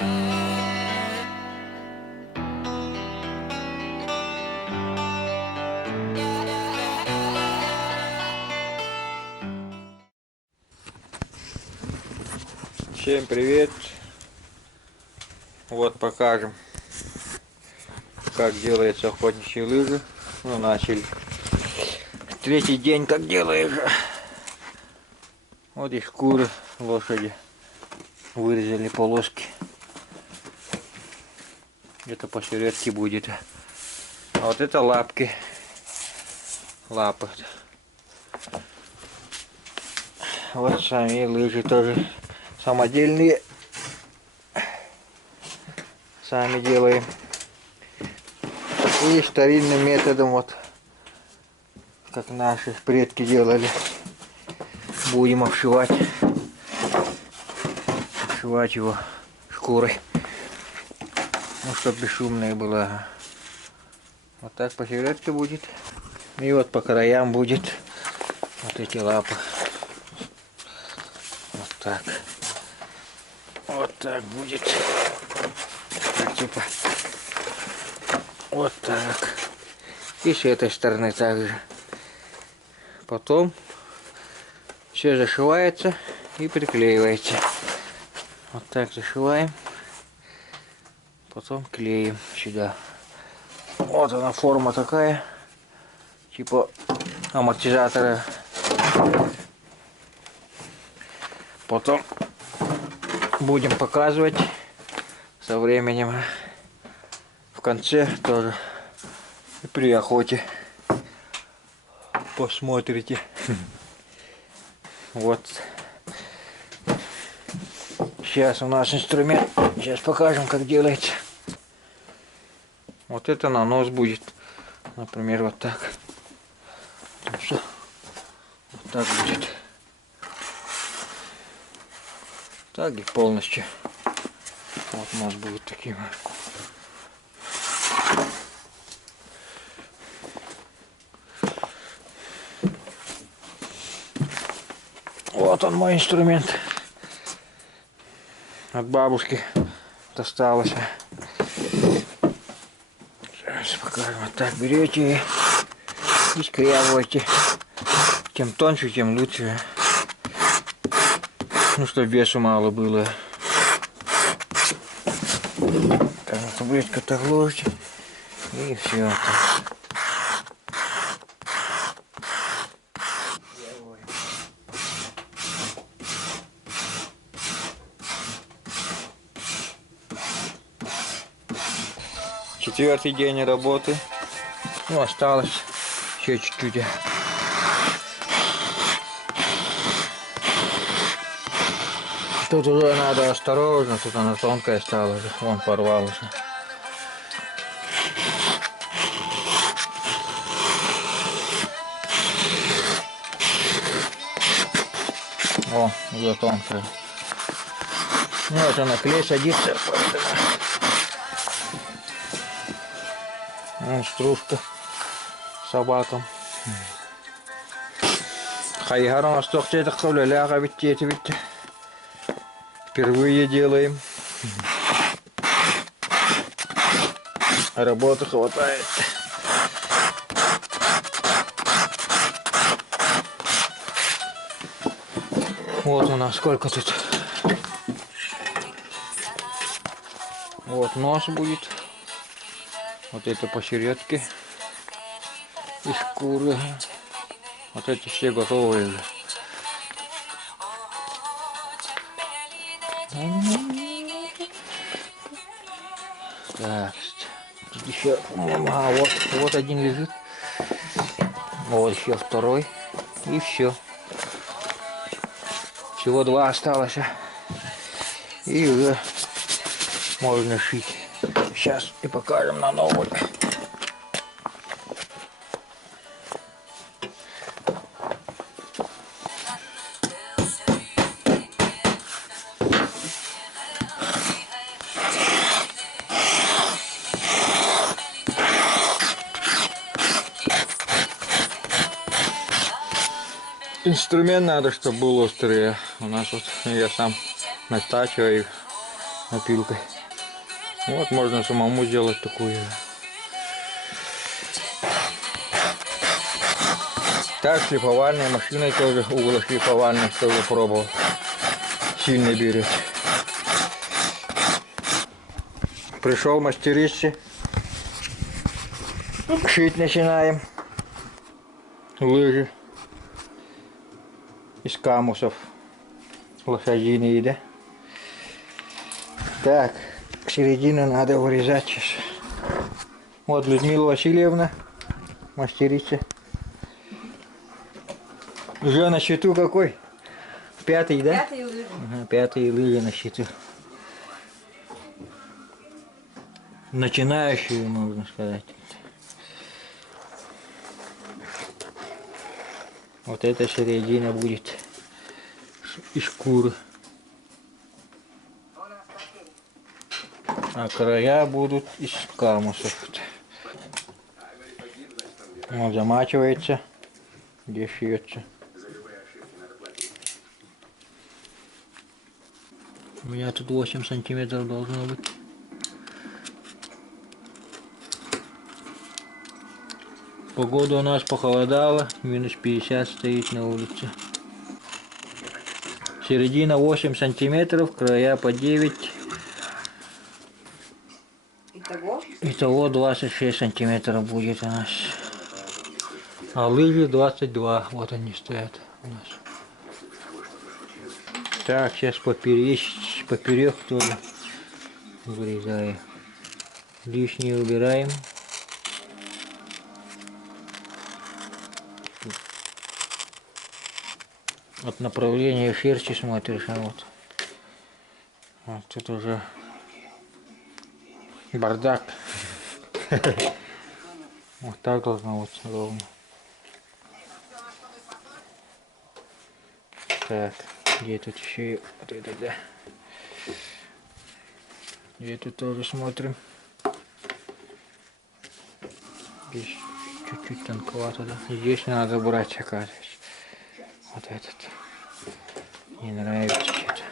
Всем привет! Вот покажем, как делаются охотничьи лыжи. Ну, начали. Третий день как делаешь. Вот из шкуры лошади вырезали полоски. Это посередке будет. А вот это лапки. Лапы. Вот сами лыжи тоже самодельные. Сами делаем. И старинным методом, вот как наши предки делали, будем обшивать его шкурой, ну, чтобы бесшумная была. Вот так посередке будет, и вот по краям будет вот эти лапы. Вот так будет. Так, типа вот так. И с этой стороны также. Потом все зашивается и приклеивается. Вот так зашиваем. Потом клеим сюда. Вот она, форма такая. Типа амортизатора. Потом будем показывать со временем. В конце тоже. И при охоте посмотрите. Вот. Сейчас у нас инструмент. Сейчас покажем, как делается. Вот это нанос будет. Например, вот так. Вот так будет. Так и полностью. Вот у нас будет таким. Вот он, мой инструмент. От бабушки досталось. Сейчас покажем. Вот так берете и скрябываете. Тем тоньше, тем лучше. Ну, чтобы весу мало было. Таблетка так ложите. И все. Четвертый день работы. Ну, осталось еще чуть-чуть. Тут уже надо осторожно, тут она тонкая стала уже, вон порвалась. О, уже тонкая. Ну, это на клей садится, поэтому. Ну, стружка собакам. Хайгаром остохтетах хавляляга витте. Впервые делаем. Работы хватает. Вот у нас сколько тут. Вот нос будет. Вот это посередке. И шкуры. Вот эти все готовые. Так, тут еще, вот один лежит, вот еще второй, и все. Всего два осталось, и уже можно шить. Сейчас и покажем на новый. Инструмент надо, чтобы был острый. У нас вот я сам натачиваю опилкой. Вот можно самому сделать такую. Так, шлифовальной машиной тоже, углошлифовальной тоже пробовал. Сильно берет. Пришел мастерище. Шить начинаем. Лыжи. Из камусов. Лошадиные, да? Так, середину надо вырезать сейчас. Вот Людмила Васильевна, мастерица. Уже на счету какой? Пятый, да? Пятый лыжи. Ага, пятый лыжи на счету. Начинающие, можно сказать. Вот эта середина будет из шкуры. А края будут из камусов. Он замачивается, где шьется. У меня тут 8 сантиметров должно быть. Погода у нас похолодала, минус 50 стоит на улице. Середина 8 сантиметров, края по 9. Итого 26 сантиметров будет у нас. А лыжи 22, вот они стоят у нас. Так, сейчас поперек тоже вырезаем. Лишнее убираем. От направления ферчи смотришь, а вот. Вот тут уже бардак. Вот так должно быть ровно. Так, где тут еще вот это, да? Где тут тоже смотрим. Здесь чуть-чуть тонковато, да? Здесь надо брать, оказывается. Вот этот. Не нравится что-то.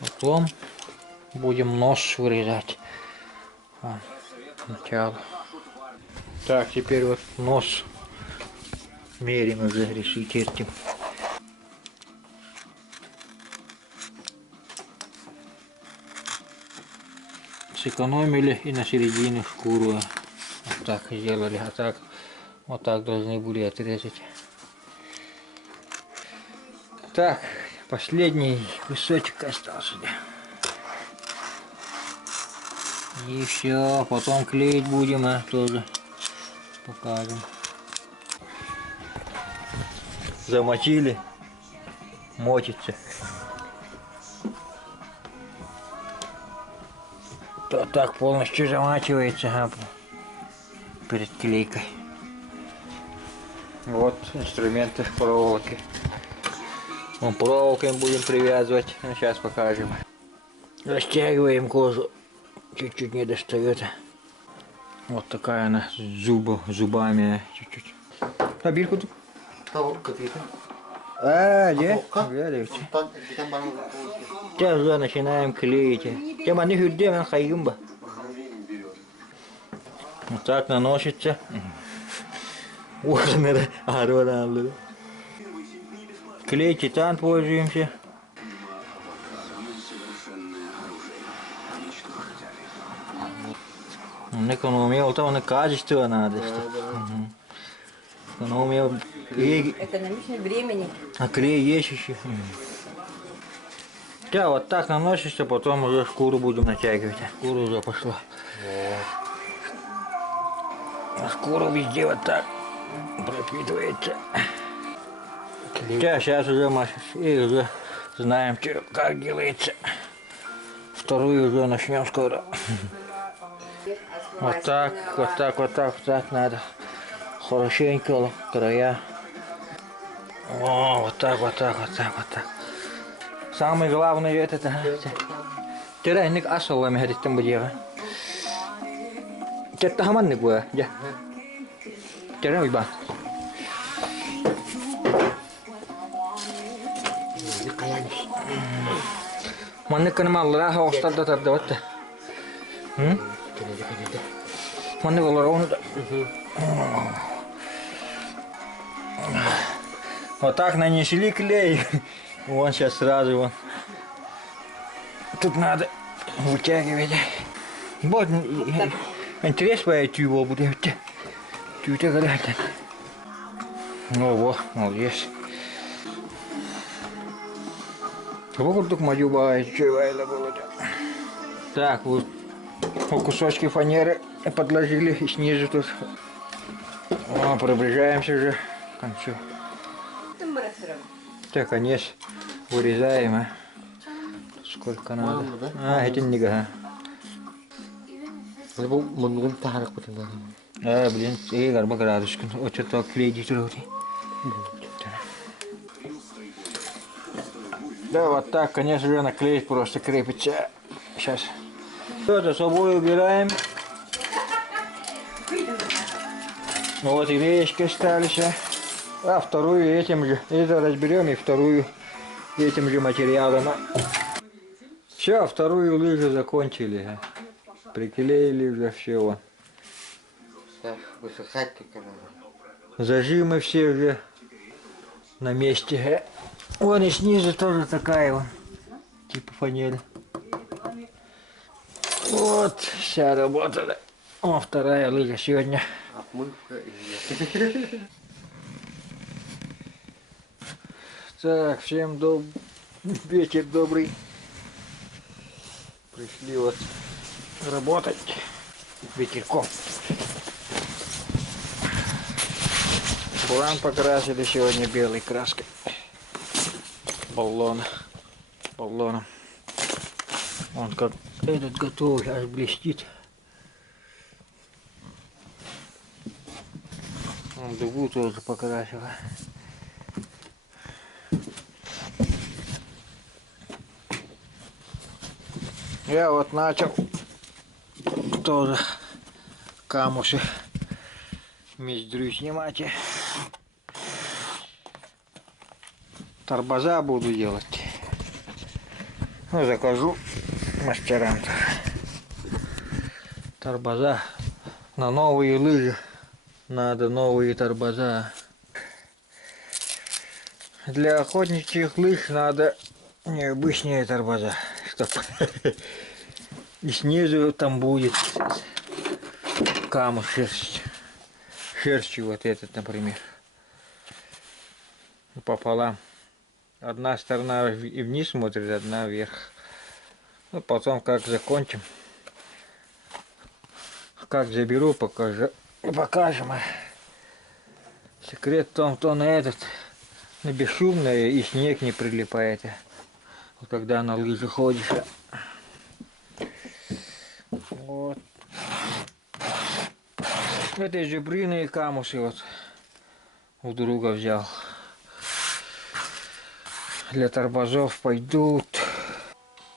Потом будем нос вырезать. Начало. Так, теперь вот нос мерим уже, решить этим. Сэкономили и на середину шкуру. Вот так сделали, а так вот так должны были отрезать. Так, последний кусочек остался. И все, потом клеить будем, а тоже покажем. Замочили, мочится. То так полностью замачивается перед клейкой. Вот инструменты проволоки. Вон проволокой будем привязывать. Сейчас покажем. Растягиваем кожу. Чуть-чуть не достает. Вот такая она с зубами. Чуть-чуть. Табирку тут. Где? Сейчас уже начинаем клеить. Вот так наносится. Клей титан пользуемся. Он экономил, вот он и качество надо. Экономил. Экономичное времени. А клей есть еще. Да, вот так наносится, потом уже шкуру будем натягивать. Шкура уже пошла. А шкура везде вот так пропитывается. Да, сейчас уже машешь. И уже знаем, как делается. Вторую уже начнем скоро. Вот так, вот так, вот так, вот так надо. Хорошенько края. О, вот так, вот так, вот так, вот так. Самый главный этот. Терä ник asolla me häditten budjeva. Tätä haman ni gua, ja. Terä iba. Manne kan mallaa haustalta tardawatta. Manne волоровну. Вот так нанесли клей. Вон сейчас сразу вон. Тут надо вытягивать. Вот интересно его будет. Тюта горят. Ну во, молодец. Вот тут мою чевайла было. Так, вот кусочки фанеры подложили и снизу тут. О, приближаемся уже к концу. Так, конечно, вырезаем, а. Сколько надо. А, это не га. А, блин, гарба градуску. Вот что-то клеить вроде. Да, вот так, конечно же, наклеить просто крепится. Сейчас. Все, за собой убираем. Вот и леечки остались. А вторую этим же. Это разберем и вторую этим же материалом. Все, вторую лыжу закончили. Приклеили уже все. Зажимы все уже на месте. Вон и снизу тоже такая вот. Типа фанеры. Вот, вся работа. О, вторая лыжа сегодня. Так, всем вечер добрый. Пришли вот работать ветерком. Буран покрасили сегодня белой краской. Баллоном. Он как этот готовый, аж блестит. Он дугу тоже покрасила. Я вот начал тоже камуши мездрю снимать. Торбоза буду делать. Ну, закажу мастерам. Торбоза на новые лыжи. Надо новые торбоза. Для охотничьих лыж надо необычные торбоза. Чтоб и снизу там будет камушек шерсть. Шерстью вот этот, например. Пополам. Одна сторона и вниз смотрит, одна вверх. Ну, потом как закончим. Как заберу, покажем. Секрет в том, что на этот, на бесшумное и снег не прилипает. Вот когда на лыжи ходишь. Вот. Эти жебрины и камуши вот у друга взял. Для торбозов пойдут.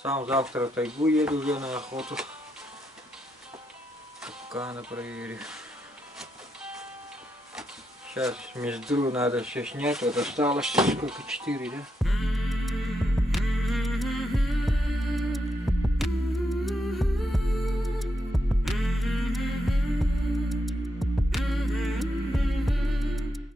Сам завтра в тайгу еду уже на охоту. Капканы проверю. Сейчас мездру надо все снять. Вот осталось сколько, 4, да?